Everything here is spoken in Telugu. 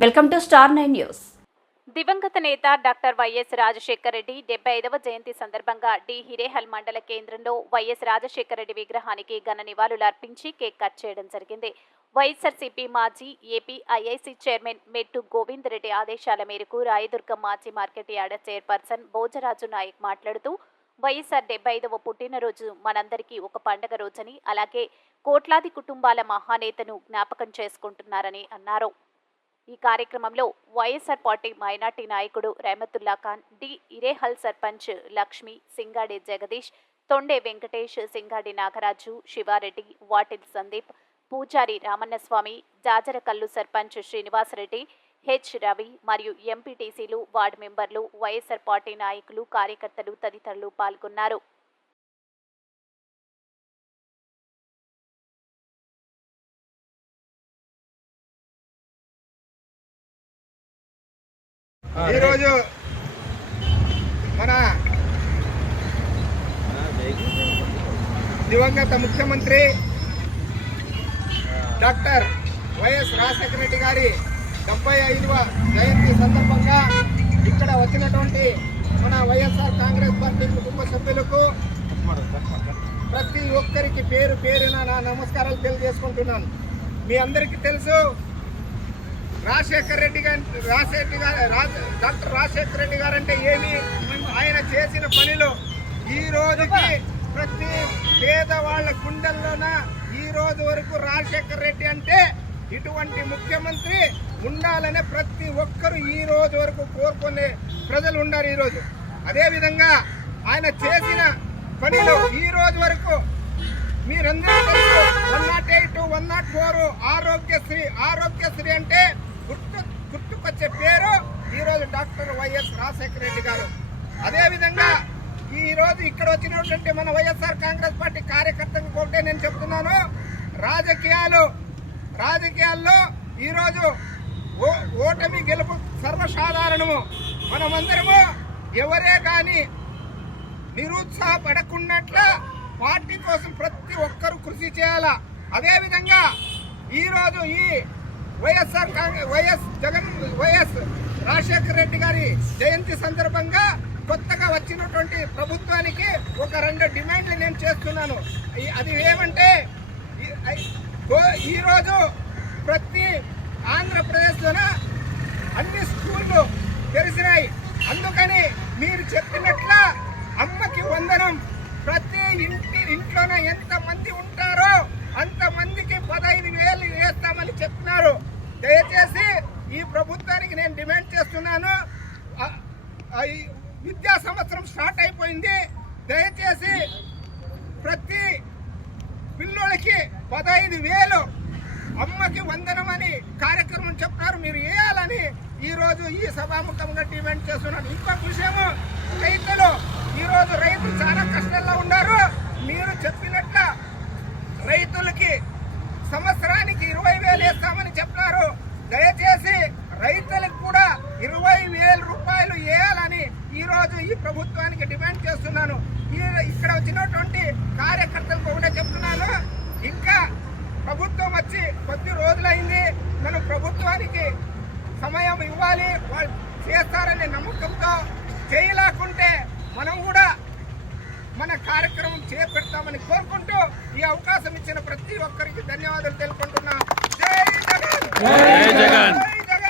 Welcome to star nine news. దివంగత నేత డాక్టర్ వైఎస్ రాజశేఖర రెడ్డి డెబ్బై ఐదవ జయంతి సందర్భంగా డి హిరేహల్ మండల కేంద్రంలో వైఎస్ రాజశేఖర రెడ్డి విగ్రహానికి ఘన నివాళులు అర్పించి కేక్ కట్ చేయడం జరిగింది. వైఎస్ఆర్సీపీ మాజీ ఏపీ ఐఐసీ చైర్మన్ మెట్టు గోవింద్ రెడ్డి ఆదేశాల మేరకు రాయదుర్గం మాజీ market yard chairperson Bhojaraju Nayak మాట్లాడుతూ వైఎస్ఆర్ డెబ్బై ఐదవ పుట్టినరోజు మనందరికీ ఒక పండగ రోజని అలాగే కోట్లాది కుటుంబాల మహానేతను జ్ఞాపకం చేసుకుంటున్నారని అన్నారు. ఈ కార్యక్రమంలో వైఎస్ఆర్ పార్టీ మైనార్టీ నాయకుడు రెహమతుల్లా ఖాన్ డి ఇరేహల్ సర్పంచ్ లక్ష్మి సింగాడి జగదీష్ తొండే వెంకటేష్ సింగాడి నాగరాజు శివారెడ్డి వాటిల్ సందీప్ పూజారి రామన్నస్వామి జాజరకల్లు సర్పంచ్ శ్రీనివాసరెడ్డి హెచ్ రవి మరియు ఎంపీటీసీలు వార్డు మెంబర్లు వైఎస్ఆర్ పార్టీ నాయకులు కార్యకర్తలు తదితరులు పాల్గొన్నారు. ఈరోజు మన దివంగత ముఖ్యమంత్రి డాక్టర్ వైఎస్ రాజశేఖర రెడ్డి గారి డెబ్బై ఐదవ జయంతి సందర్భంగా ఇక్కడ వచ్చినటువంటి మన వైఎస్ఆర్ కాంగ్రెస్ పార్టీ కుటుంబ సభ్యులకు ప్రతి ఒక్కరికి పేరు పేరున నా నమస్కారాలు తెలియజేసుకుంటున్నాను. మీ అందరికీ తెలుసు రాజశేఖర్ రెడ్డి గారి రాజశేఖర్ గారు రాజ- డాక్టర్ రాజశేఖర్ రెడ్డి గారు అంటే ఏమి ఆయన చేసిన పనిలో ఈ రోజుకి ప్రతి పేదవాళ్ళ గుండెల్లోన ఈ రోజు వరకు రాజశేఖర్ రెడ్డి అంటే ఇటువంటి ముఖ్యమంత్రి ఉండాలనే ప్రతి ఒక్కరు ఈ రోజు వరకు కోరుకునే ప్రజలు ఉన్నారు ఈ రోజు. అదేవిధంగా ఆయన చేసిన పనిలో ఈ రోజు వరకు మీరందరూ one nought eight one nought four Aarogyasri Aarogyasri అంటే గుర్తు గుర్తుకొచ్చే పేరు ఈరోజు డాక్టర్ వైఎస్ రాజశేఖర రెడ్డి గారు. అదేవిధంగా ఈరోజు ఇక్కడ వచ్చినటువంటి మన వైఎస్ఆర్ కాంగ్రెస్ పార్టీ కార్యకర్తలకు ఒకటే నేను చెప్తున్నాను. రాజకీయాలు రాజకీయాల్లో ఈరోజు ఓ ఓటమి గెలుపు సర్వసాధారణము. మనమందరము ఎవరే కానీ నిరుత్సాహపడకున్నట్ల పార్టీ కోసం ప్రతి ఒక్కరూ కృషి చేయాలా? అదేవిధంగా ఈరోజు ఈ YSR Congress YS Jagan YS Rajasekhara Reddy గారి జయంతి సందర్భంగా కొత్తగా వచ్చినటువంటి ప్రభుత్వానికి ఒక రెండు డిమాండ్లు నేను చేస్తున్నాను. అది ఏమంటే గో- ఈరోజు ప్రతి ఆంధ్రప్రదేశ్లోన అన్ని స్కూళ్ళు తెరిచినాయి. అందుకని మీరు చెప్పినట్ల అమ్మకి వందనం. ప్రతి ఇంటి ఇంట్లోన ఎంతమంది ఉంటారు అంత మందికి పదహైదు వేలు వేస్తామని చెప్తున్నారు దయచేసి ఈ ప్రభుత్వానికి నేను డిమాండ్ చేస్తున్నాను. విద్యా సంవత్సరం స్టార్ట్ అయిపోయింది. దయచేసి ప్రతి పిల్లోడికి పదహైదు వేలు అమ్మకి వందనమని కార్యక్రమం చెప్తారు మీరు వేయాలని ఈరోజు ఈ సభాముఖంగా డిమాండ్ చేస్తున్నాను. ఇంకొక విషయము రైతులు ఈరోజు రైతులు చాలా కష్టంలో ఉన్నారు మీరు చెప్పినట్ల రైతులకి సంవత్సరానికి ఇరవై వేలు వేస్తామని చెప్పినారు దయచేసి రైతులకు కూడా ఇరవై వేల రూపాయలు వేయాలని ఈ రోజు ఈ ప్రభుత్వానికి డిమాండ్ చేస్తున్నాను ఈ ఇక్కడ వచ్చినటువంటి కార్యకర్తలకు ఒకటే చెప్తున్నాను ఇంకా ప్రభుత్వం వచ్చి కొద్ది రోజులైంది మనం ప్రభుత్వానికి సమయం ఇవ్వాలి. వాళ్ళు చేస్తారనే నమ్మకంతో చేయలేకుంటే మనం కూడా మన కార్యక్రమం చేపడతామని కోరుకుంటూ ఈ అవకాశం ఇచ్చిన ప్రతి ఒక్కరికి ధన్యవాదాలు తెలుపుకుంటున్నా. జై జగన్